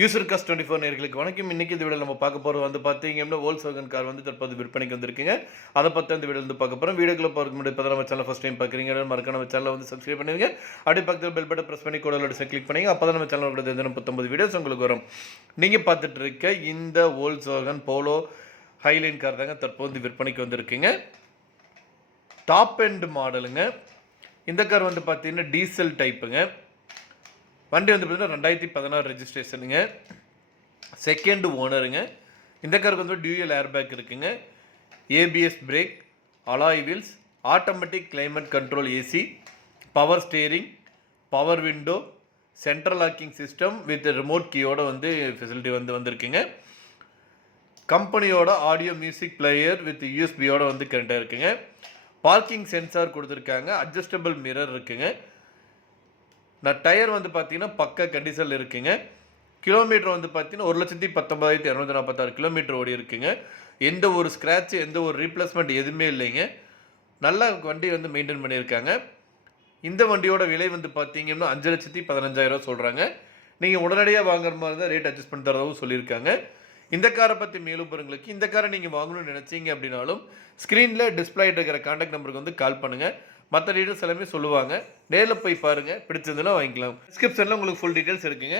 User cos 24 நேர்களுக்கு வணக்கம். இன்னைக்கு இந்த வீடியோ நம்ம பார்க்க போகிறது வந்து பார்த்தீங்கன்னா வோல்க்ஸ்வாகன் கார் வந்து தற்போது விற்பனைக்கு வந்திருக்குங்க. அதை பற்றி இந்த வீடியோ வந்து பார்க்க போகிறோம். வீடியோக்குள்ள போகிறதுக்கு முன்னாடி இப்போ நம்ம சேனல் ஃபஸ்ட் டைம் பார்க்குறீங்க மறக்காம நம்ம சேனலை வந்து சப்ஸ்கிரைப் பண்ணிடுங்க. அப்படியே பக்கத்தில் பெல் பட்டன் ப்ரெஸ் பண்ணி கூட கிளிக் பண்ணிங்க. அப்போ தான் நம்ம சேனலோட தினம் 19 வீடியோஸ் உங்களுக்கு வரும். நீங்கள் பார்த்துட்டு இருக்க இந்த வோல்க்ஸ்வாகன் போலோ ஹைலைன் கார் தாங்க தற்போது விற்பனைக்கு வந்திருக்குங்க. டாப் எண்ட் மாடலுங்க. இந்த கார் வந்து பார்த்தீங்கன்னா டீசல் டைப்புங்க. வண்டி வந்து பார்த்தீங்கன்னா 2016 ரெஜிஸ்ட்ரேஷனுங்க. செகண்ட் ஓனருங்க. இந்த காருக்கு வந்து டியூயல் ஏர்பேக் இருக்குங்க. ABS brake, alloy wheels, automatic climate control AC, power steering, power window, central locking system with remote கீயோட வந்து ஃபெசிலிட்டி வந்து வந்திருக்குங்க. கம்பெனியோட ஆடியோ மியூசிக் பிளேயர் வித் யூஎஸ்பியோட வந்து கரெக்டாக இருக்குங்க. பார்க்கிங் சென்சார் கொடுத்துருக்காங்க. அட்ஜஸ்டபிள் மிரர் இருக்குங்க. டயர் வந்து பார்த்தீங்கன்னா பக்க கண்டிஷனில் இருக்குங்க. கிலோமீட்டர் வந்து பார்த்தீங்கன்னா 1,19,246 கிலோமீட்டர் ஓடி இருக்குங்க. எந்த ஒரு ஸ்க்ராட்ச், எந்த ஒரு ரீப்ளேஸ்மெண்ட் எதுவுமே இல்லைங்க. நல்லா வண்டி வந்து மெயின்டைன் பண்ணியிருக்காங்க. இந்த வண்டியோட விலை வந்து பார்த்தீங்கன்னா 5,15,000 சொல்கிறாங்க. நீங்கள் உடனடியாக வாங்குற மாதிரி தான் ரேட் அட்ஜஸ்ட் பண்ணி தரதாகவும் சொல்லியிருக்காங்க. இந்த காரை பற்றி மேலும் பெறுங்களுக்கு இந்த காரை நீங்கள் வாங்கணும்னு நினச்சிங்க அப்படின்னாலும் ஸ்க்ரீனில் டிஸ்பிளே இருக்கிற கான்டாக்ட் நம்பருக்கு வந்து கால் பண்ணுங்கள். மற்ற டீட்டெயில்ஸ் எல்லாமே சொல்லுவாங்க. நேரில் போய் பாருங்கள். பிடிச்சதுன்னா வாங்கிக்கலாம். டிஸ்கிரிப்ஷனில் உங்களுக்கு ஃபுல் டீட்டெயில்ஸ் இருக்குங்க.